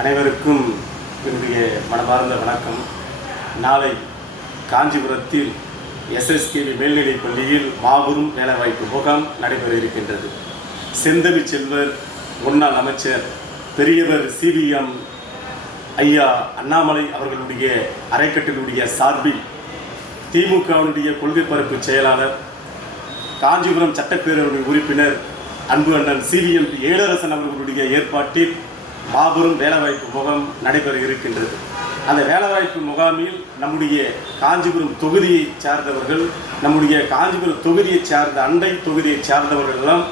அனைவருக்கும் என்னுடைய மனமார்ந்த வணக்கம். நாளை காஞ்சிபுரத்தில் எஸ்எஸ்கேவி மேல்நிலைப் பள்ளியில் மாபெரும் வேலைவாய்ப்பு முகாம் நடைபெற இருக்கின்றது. செந்தவி செல்வர் முன்னாள் அமைச்சர் பெரியவர் சிபிஎம் ஐயா அண்ணாமலை அவர்களுடைய அறைக்கட்டிலுடைய சார்பில் திமுகவினுடைய கொள்கை பரப்பு செயலாளர் காஞ்சிபுரம் சட்டப்பேரவை உறுப்பினர் அன்பு அண்ணன் சிவிஎம் ஏழரசன் அவர்களுடைய ஏற்பாட்டில் மாபெரும் வேலைவாய்ப்பு முகாம் நடைபெற இருக்கின்றது அந்த வேலைவாய்ப்பு முகாமில் நம்முடைய காஞ்சிபுரம் தொகுதியை சார்ந்தவர்கள் நம்முடைய காஞ்சிபுரம் தொகுதியை சார்ந்த அண்டை தொகுதியை சார்ந்தவர்கள் எல்லாம்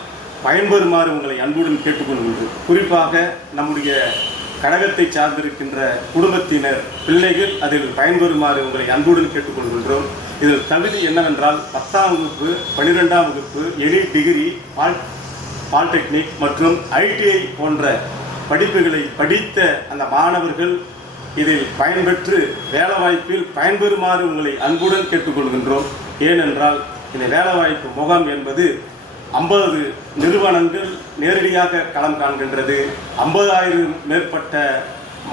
பயன்பெறுமாறு உங்களை அன்புடன் கேட்டுக்கொள்கின்றோம். குறிப்பாக நம்முடைய கழகத்தை சார்ந்திருக்கின்ற குடும்பத்தினர் பிள்ளைகள் அதில் பயன்பெறுமாறு உங்களை அன்புடன் கேட்டுக்கொள்கின்றோம். இதில் தகுதி என்னவென்றால் பத்தாம் வகுப்பு பன்னிரெண்டாம் வகுப்பு எலி டிகிரி பால் பாலிடெக்னிக் மற்றும் ஐடிஐ போன்ற படிப்புகளை படித்த அந்த மாணவர்கள் இதில் பயன்பெற்று வேலைவாய்ப்பில் பயன்பெறுமாறு உங்களை அன்புடன் கேட்டுக்கொள்கின்றோம். ஏனென்றால் இந்த வேலைவாய்ப்பு முகாம் என்பது ஐம்பது நிறுவனங்கள் நேரடியாக களம் காண்கின்றது. ஐம்பதாயிரம் மேற்பட்ட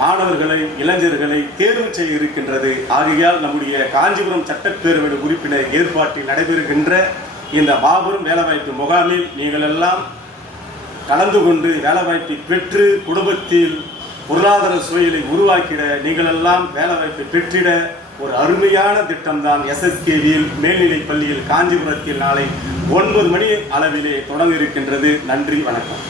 மாணவர்களை இளைஞர்களை தேர்வு செய்ய இருக்கின்றது. ஆகையால் நம்முடைய காஞ்சிபுரம் சட்டப்பேரவை உறுப்பினர் ஏற்பாட்டில் நடைபெறுகின்ற இந்த மாபெரும் வேலைவாய்ப்பு முகாமில் நீங்கள் எல்லாம் கலந்து கொண்டு வேலைவாய்ப்பை பெற்று குடும்பத்தில் பொருளாதார சூழலை உருவாக்கிட நீங்களெல்லாம் வேலைவாய்ப்பை பெற்றிட ஒரு அருமையான திட்டம்தான் எஸ்எஸ்கேவியில் மேல்நிலை பள்ளியில் காஞ்சிபுரத்தில் நாளை ஒன்பது மணி அளவிலே தொடங்க இருக்கின்றது. நன்றி வணக்கம்.